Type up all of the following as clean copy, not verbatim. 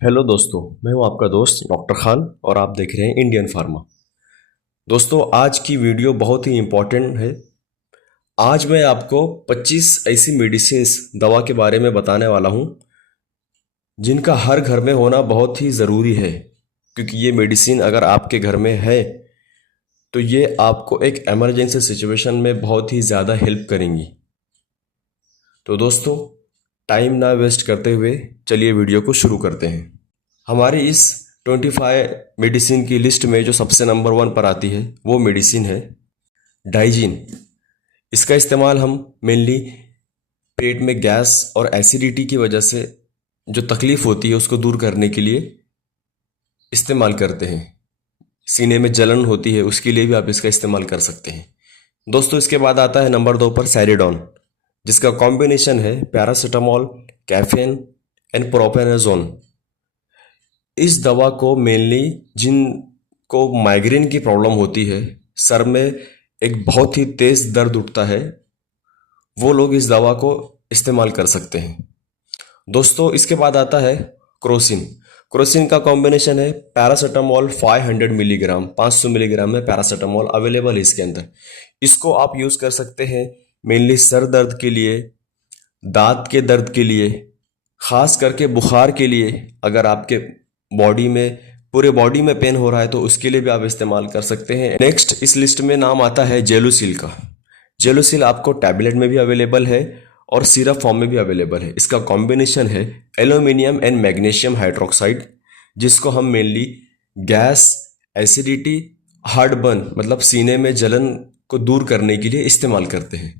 Hello दोस्तों, मैं हूं आपका दोस्त डॉक्टर खान और आप देख रहे हैं इंडियन फार्मा। दोस्तों, आज की वीडियो बहुत ही इम्पोर्टेंट है। आज मैं आपको 25 ऐसी मेडिसिन्स दवा के बारे में बताने वाला हूं जिनका हर घर में होना बहुत ही ज़रूरी है, क्योंकि ये मेडिसिन अगर आपके घर में है तो ये आपको एक इमरजेंसी सिचुएशन में बहुत ही ज़्यादा हेल्प करेंगी। तो दोस्तों, टाइम ना वेस्ट करते हुए चलिए वीडियो को शुरू करते हैं। हमारी इस 25 मेडिसिन की लिस्ट में जो सबसे नंबर 1 पर आती है वो मेडिसिन है डाइजीन। इसका इस्तेमाल हम मेनली पेट में गैस और एसिडिटी की वजह से जो तकलीफ होती है उसको दूर करने के लिए इस्तेमाल करते हैं। सीने में जलन होती है उसके लिए भी आप इसका इस्तेमाल कर सकते हैं। दोस्तों, इसके बाद आता है नंबर 2 पर सैरिडॉन, जिसका कॉम्बिनेशन है पैरासीटामोल, कैफीन एंड प्रोपेनोजोन। इस दवा को मेनली जिनको माइग्रेन की प्रॉब्लम होती है, सर में एक बहुत ही तेज दर्द उठता है, वो लोग इस दवा को इस्तेमाल कर सकते हैं। दोस्तों, इसके बाद आता है क्रोसिन। क्रोसिन का कॉम्बिनेशन है पैरासीटामोल 500 मिलीग्राम, 500 मिलीग्राम में पैरासीटामोल अवेलेबल है इसके अंदर। इसको आप यूज़ कर सकते हैं मेनली सर दर्द के लिए, दांत के दर्द के लिए, खास करके बुखार के लिए। अगर आपके बॉडी में पूरे बॉडी में पेन हो रहा है तो उसके लिए भी आप इस्तेमाल कर सकते हैं। नेक्स्ट इस लिस्ट में नाम आता है जेलुसिल का। जेलुसिल आपको टैबलेट में भी अवेलेबल है और सिरप फॉर्म में भी अवेलेबल है। इसका कॉम्बिनेशन है एल्यूमिनियम एंड मैग्नीशियम हाइड्रोक्साइड, जिसको हम मेनली गैस, एसिडिटी, हार्टबर्न मतलब सीने में जलन को दूर करने के लिए इस्तेमाल करते हैं।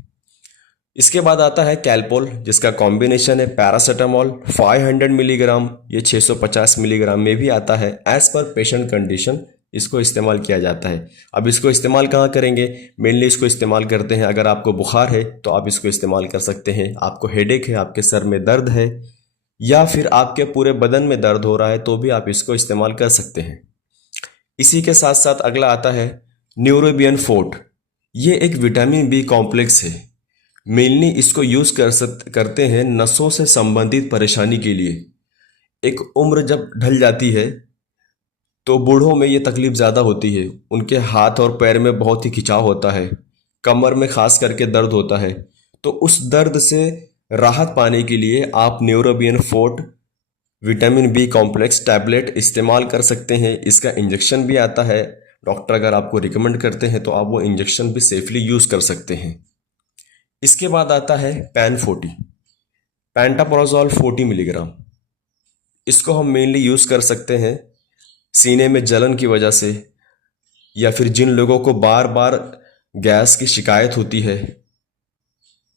इसके बाद आता है कैलपोल, जिसका कॉम्बिनेशन है पैरासीटामोल 500 मिलीग्राम, ये 650 मिलीग्राम में भी आता है। एज पर पेशेंट कंडीशन इसको इस्तेमाल किया जाता है। अब इसको इस्तेमाल कहाँ करेंगे? मेनली इसको इस्तेमाल करते हैं अगर आपको बुखार है तो आप इसको इस्तेमाल कर सकते हैं, आपको हेडेक है, आपके सर में दर्द है, या फिर आपके पूरे बदन में दर्द हो रहा है तो भी आप इसको इस्तेमाल कर सकते हैं। इसी के साथ साथ अगला आता है न्यूरोबियन फोर्ट। ये एक विटामिन बी कॉम्प्लेक्स है। मेनली इसको यूज करते हैं नसों से संबंधित परेशानी के लिए। एक उम्र जब ढल जाती है तो बूढ़ों में ये तकलीफ ज़्यादा होती है, उनके हाथ और पैर में बहुत ही खिंचाव होता है, कमर में खास करके दर्द होता है। तो उस दर्द से राहत पाने के लिए आप Neurobion forte vitamin B complex tablet इस्तेमाल कर सकते हैं। इसका इंजेक्शन भी आता है, डॉक्टर अगर आपको रिकमेंड करते हैं तो आप वो इंजेक्शन भी सेफली यूज़ कर सकते हैं। इसके बाद आता है पैन 40, पैंटाप्रोजोल 40 मिलीग्राम। इसको हम मेनली यूज़ कर सकते हैं सीने में जलन की वजह से, या फिर जिन लोगों को बार बार गैस की शिकायत होती है,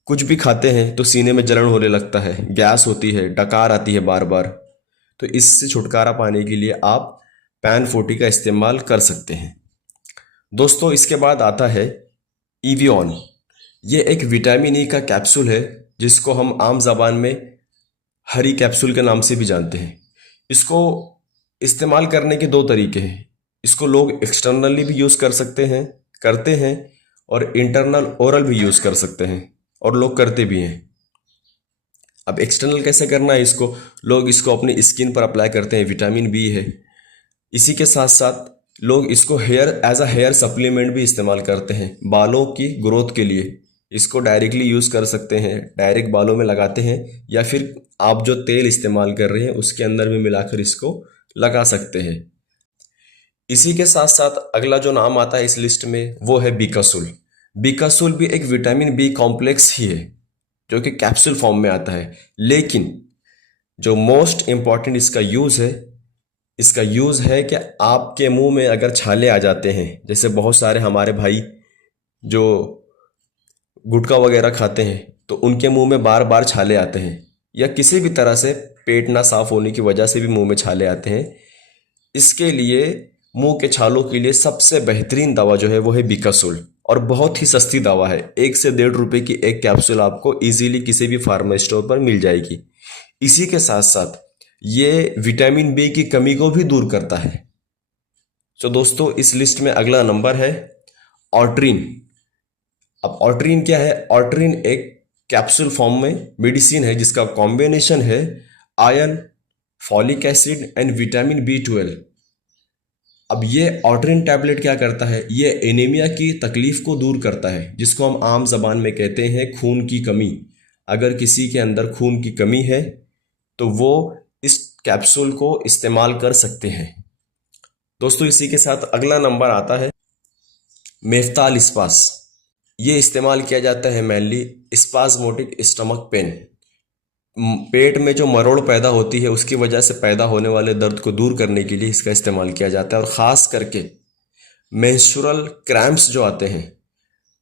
कुछ भी खाते हैं तो सीने में जलन होने लगता है, गैस होती है, डकार आती है बार बार, तो इससे छुटकारा पाने के लिए आप पैन 40 का इस्तेमाल कर सकते हैं। दोस्तों, इसके बाद आता है ईवियन। ये एक विटामिन ई का कैप्सूल है जिसको हम आम जबान में हरी कैप्सूल के नाम से भी जानते हैं। इसको इस्तेमाल करने के दो तरीके हैं। इसको लोग एक्सटर्नली भी यूज़ कर सकते हैं, करते हैं, और इंटरनल ओरल भी यूज़ कर सकते हैं, और लोग करते भी हैं। अब एक्सटर्नल कैसे करना है? इसको लोग इसको अपनी स्किन पर अप्लाई करते हैं, विटामिन बी है। इसी के साथ साथ लोग इसको hair as a hair supplement भी इस्तेमाल करते हैं, बालों की ग्रोथ के लिए। इसको डायरेक्टली यूज़ कर सकते हैं, डायरेक्ट बालों में लगाते हैं, या फिर आप जो तेल इस्तेमाल कर रहे हैं उसके अंदर भी मिलाकर इसको लगा सकते हैं। इसी के साथ साथ अगला जो नाम आता है इस लिस्ट में वो है बीकासुल। बीकासुल भी एक विटामिन बी कॉम्प्लेक्स ही है जो कि कैप्सूल फॉर्म में आता है, लेकिन जो मोस्ट इम्पॉर्टेंट इसका यूज़ है कि आपके मुंह में अगर छाले आ जाते हैं, जैसे बहुत सारे हमारे भाई जो गुटखा वगैरह खाते हैं तो उनके मुंह में बार बार छाले आते हैं, या किसी भी तरह से पेट ना साफ होने की वजह से भी मुंह में छाले आते हैं, इसके लिए मुंह के छालों के लिए सबसे बेहतरीन दवा जो है वो है बीकासुल, और बहुत ही सस्ती दवा है। 1 से 1.5 रुपए की एक कैप्सूल आपको इजीली किसी भी फार्मा स्टोर पर मिल जाएगी। इसी के साथ साथ ये विटामिन बी की कमी को भी दूर करता है। तो दोस्तों, इस लिस्ट में अगला नंबर है ऑर्ट्रीन। अब ऑर्ट्रीन क्या है? ऑर्ट्रीन एक कैप्सूल फॉर्म में मेडिसिन है जिसका कॉम्बिनेशन है iron, folic acid and vitamin B12। अब ये ऑर्डरिन टैबलेट क्या करता है, ये एनीमिया की तकलीफ को दूर करता है, जिसको हम आम जबान में कहते हैं खून की कमी। अगर किसी के अंदर खून की कमी है तो वो इस कैप्सूल को इस्तेमाल कर सकते हैं। दोस्तों इसी के साथ अगला नंबर आता है मेफ्ताल इस्पास। ये इस्तेमाल किया जाता है मेनली स्पाज्मोटिक स्टमक पेन। पेट में जो मरोड़ पैदा होती है उसकी वजह से पैदा होने वाले दर्द को दूर करने के लिए इसका इस्तेमाल किया जाता है। और ख़ास करके मेंस्ट्रुअल क्रैम्प्स जो आते हैं,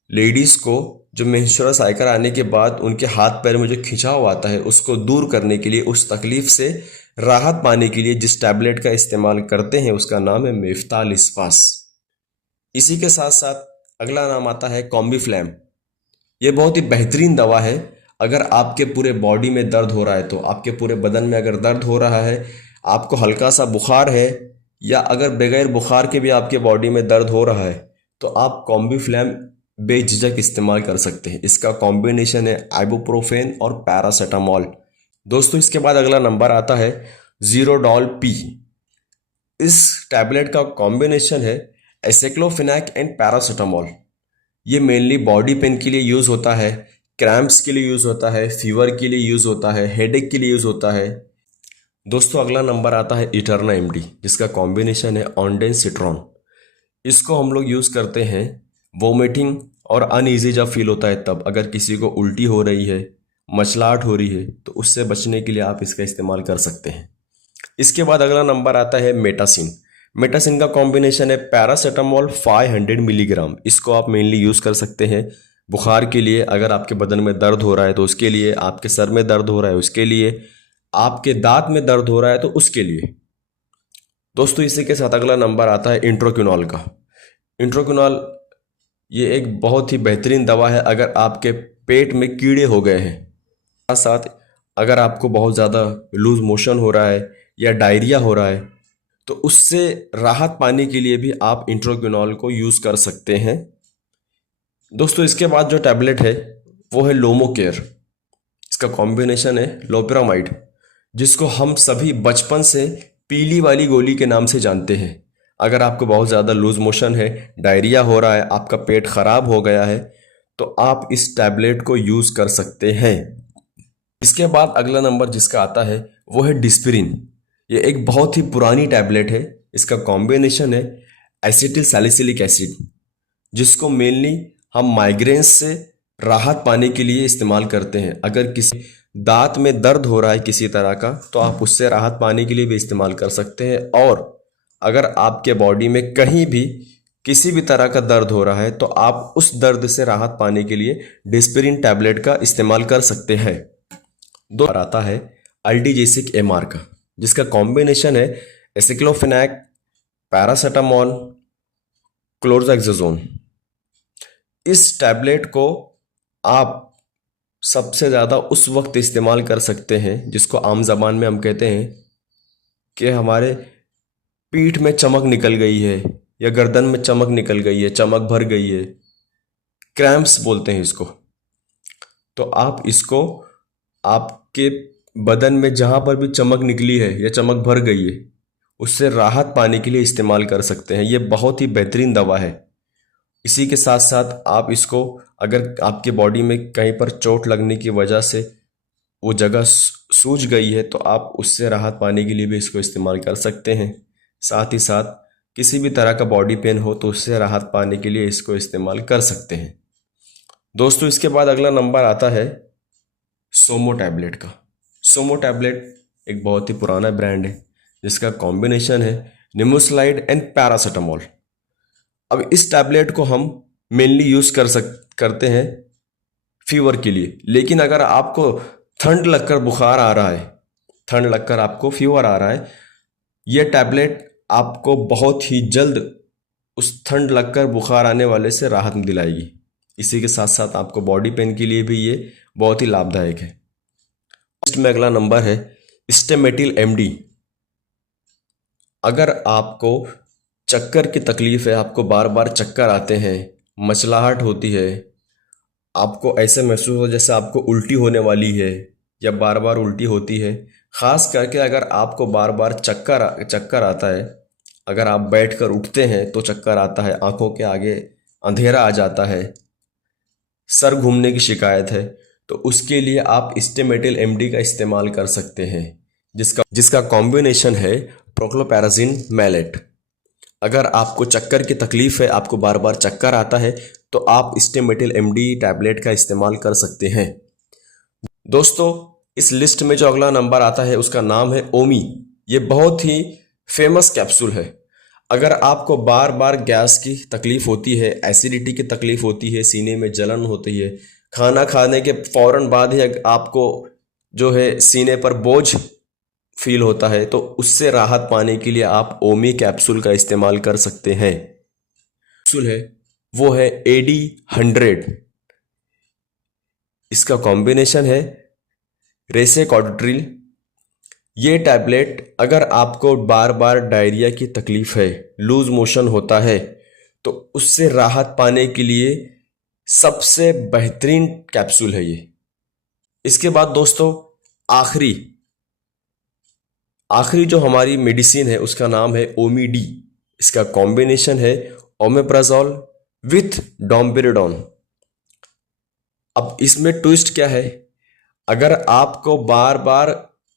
लेडीज़ को जो मेंस्ट्रुअल साइकिल आने के बाद उनके हाथ पैर में जो खिंचाव आता है उसको दूर करने के लिए, उस तकलीफ से राहत पाने के लिए जिस टैबलेट का इस्तेमाल करते हैं उसका नाम है मेफ्ताल इस्पास। इसी के साथ साथ अगला नाम आता है कॉम्बीफ्लैम। ये बहुत ही बेहतरीन दवा है। अगर आपके पूरे बॉडी में दर्द हो रहा है, तो आपके पूरे बदन में अगर दर्द हो रहा है, आपको हल्का सा बुखार है, या अगर बगैर बुखार के भी आपके बॉडी में दर्द हो रहा है, तो आप कॉम्बीफ्लैम बेझिझक इस्तेमाल कर सकते हैं। इसका कॉम्बिनेशन है आइबुप्रोफेन और पैरासीटामोल। दोस्तों इसके बाद अगला नंबर आता है ज़ीरोडॉल पी। इस टैबलेट का कॉम्बिनेशन है एसाइक्लोफेनाक एंड पैरासीटामोल। ये मेनली बॉडी पेन के लिए यूज़ होता है, क्रैम्प्स के लिए यूज़ होता है, फीवर के लिए यूज़ होता है, हेडेक के लिए यूज़ होता है। दोस्तों अगला नंबर आता है इटर्ना एमडी, जिसका कॉम्बिनेशन है ऑनडेन सिट्रॉन। इसको हम लोग यूज़ करते हैं वोमिटिंग और अनईजी जब फील होता है तब, अगर किसी को उल्टी हो रही है, मचलाहट हो रही है, तो उससे बचने के लिए आप इसका इस्तेमाल कर सकते हैं। इसके बाद अगला नंबर आता है मेटासिन। मेटासिन का कॉम्बिनेशन है पैरासीटामोल 500 मिलीग्राम। इसको आप मेनली यूज़ कर सकते हैं बुखार के लिए, अगर आपके बदन में दर्द हो रहा है तो उसके लिए, आपके सर में दर्द हो रहा है उसके लिए, आपके दांत में दर्द हो रहा है तो उसके लिए। दोस्तों इसी के साथ अगला नंबर आता है इंट्रोक्विनॉल का। इंट्रोक्विनॉल ये एक बहुत ही बेहतरीन दवा है अगर आपके पेट में कीड़े हो गए हैं। साथ साथ अगर आपको बहुत ज़्यादा लूज मोशन हो रहा है या डायरिया हो रहा है, तो उससे राहत पाने के लिए भी आप इंट्रोक्विनॉल को यूज़ कर सकते हैं। दोस्तों इसके बाद जो टैबलेट है वो है लोमोकेयर। इसका कॉम्बिनेशन है लोपेरामाइड, जिसको हम सभी बचपन से पीली वाली गोली के नाम से जानते हैं। अगर आपको बहुत ज़्यादा लूज मोशन है, डायरिया हो रहा है, आपका पेट ख़राब हो गया है, तो आप इस टैबलेट को यूज़ कर सकते हैं। इसके बाद अगला नंबर जिसका आता है वो है डिस्पिरिन। ये एक बहुत ही पुरानी टैबलेट है। इसका कॉम्बिनेशन है एसिटिल सैलिसिलिक एसिड, जिसको मेनली हम माइग्रेन्स से राहत पाने के लिए इस्तेमाल करते हैं। अगर किसी दांत में दर्द हो रहा है किसी तरह का, तो आप उससे राहत पाने के लिए भी इस्तेमाल कर सकते हैं। और अगर आपके बॉडी में कहीं भी किसी भी तरह का दर्द हो रहा है, तो आप उस दर्द से राहत पाने के लिए डिस्पिरिन टैबलेट का इस्तेमाल कर सकते हैं। दो आता है अल्टीजेसिक एमआर का, जिसका कॉम्बिनेशन है एसिक्लोफेनाक, पैरासीटामोल, क्लोरजेक्साजोन। इस टैबलेट को आप सबसे ज़्यादा उस वक्त इस्तेमाल कर सकते हैं जिसको आम ज़बान में हम कहते हैं कि हमारे पीठ में चमक निकल गई है या गर्दन में चमक निकल गई है, चमक भर गई है, क्रैम्प्स बोलते हैं इसको। तो आप इसको आपके बदन में जहाँ पर भी चमक निकली है या चमक भर गई है, उससे राहत पाने के लिए इस्तेमाल कर सकते हैं। ये बहुत ही बेहतरीन दवा है। इसी के साथ साथ आप इसको, अगर आपके बॉडी में कहीं पर चोट लगने की वजह से वो जगह सूज गई है, तो आप उससे राहत पाने के लिए भी इसको इस्तेमाल कर सकते हैं। साथ ही साथ किसी भी तरह का बॉडी पेन हो तो उससे राहत पाने के लिए इसको इस्तेमाल कर सकते हैं। दोस्तों इसके बाद अगला नंबर आता है सोमो टैबलेट का। सोमो टैबलेट एक बहुत ही पुराना ब्रांड है, जिसका कॉम्बिनेशन है निमोसलाइड एंड पैरासीटामोल। अब इस टैबलेट को हम मेनली यूज़ करते हैं फीवर के लिए। लेकिन अगर आपको ठंड लगकर बुखार आ रहा है, ठंड लगकर आपको फीवर आ रहा है, यह टैबलेट आपको बहुत ही जल्द उस ठंड लगकर बुखार आने वाले से राहत दिलाएगी। इसी के साथ साथ आपको बॉडी पेन के लिए भी ये बहुत ही लाभदायक है। लिस्ट में अगला नंबर है स्टेमेटिल एमडी। अगर आपको चक्कर की तकलीफ है, आपको बार बार चक्कर आते हैं, मचलाहट होती है, आपको ऐसे महसूस हो जैसे आपको उल्टी होने वाली है या बार बार उल्टी होती है, ख़ास करके अगर आपको बार बार चक्कर आता है, अगर आप बैठकर उठते हैं तो चक्कर आता है, आंखों के आगे अंधेरा आ जाता है, सर घूमने की शिकायत है, तो उसके लिए आप स्टेमेटिल एमडी का इस्तेमाल कर सकते हैं, जिसका कॉम्बिनेशन है प्रोक्लोपैराजिन मैलेट। अगर आपको चक्कर की तकलीफ है, आपको बार बार चक्कर आता है, तो आप स्टेमेटिल एमडी टैबलेट का इस्तेमाल कर सकते हैं। दोस्तों, इस लिस्ट में जो अगला नंबर आता है उसका नाम है ओमी। ये बहुत ही फेमस कैप्सूल है। अगर आपको बार बार गैस की तकलीफ होती है, एसिडिटी की तकलीफ होती है, सीने में जलन होती है, खाना खाने के फौरन बाद ही आपको जो है सीने पर बोझ फील होता है, तो उससे राहत पाने के लिए आप ओमी कैप्सूल का इस्तेमाल कर सकते हैं। कैप्सूल है वो है AD100। इसका कॉम्बिनेशन है रेसेकॉर्डिट्रिल। ये टैबलेट अगर आपको बार बार डायरिया की तकलीफ है, लूज मोशन होता है, तो उससे राहत पाने के लिए सबसे बेहतरीन कैप्सूल है ये। इसके बाद दोस्तों आखिरी जो हमारी मेडिसिन है उसका नाम है ओमीडी। इसका कॉम्बिनेशन है ओमेप्राजोल विथ डोम्पेरिडोन। अब इसमें ट्विस्ट क्या है, अगर आपको बार बार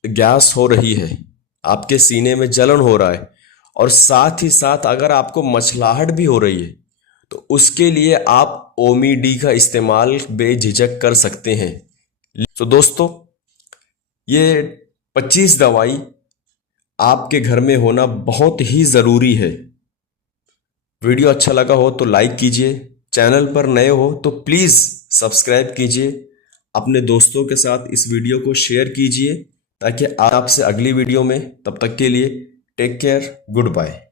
गैस हो रही है, आपके सीने में जलन हो रहा है, और साथ ही साथ अगर आपको मचलाहट भी हो रही है, तो उसके लिए आप ओमीडी का इस्तेमाल बेझिझक कर सकते हैं। तो दोस्तों, ये 25 दवाई आपके घर में होना बहुत ही ज़रूरी है। वीडियो अच्छा लगा हो तो लाइक कीजिए, चैनल पर नए हो तो प्लीज़ सब्सक्राइब कीजिए, अपने दोस्तों के साथ इस वीडियो को शेयर कीजिए, ताकि आपसे अगली वीडियो में, तब तक के लिए टेक केयर, गुड बाय।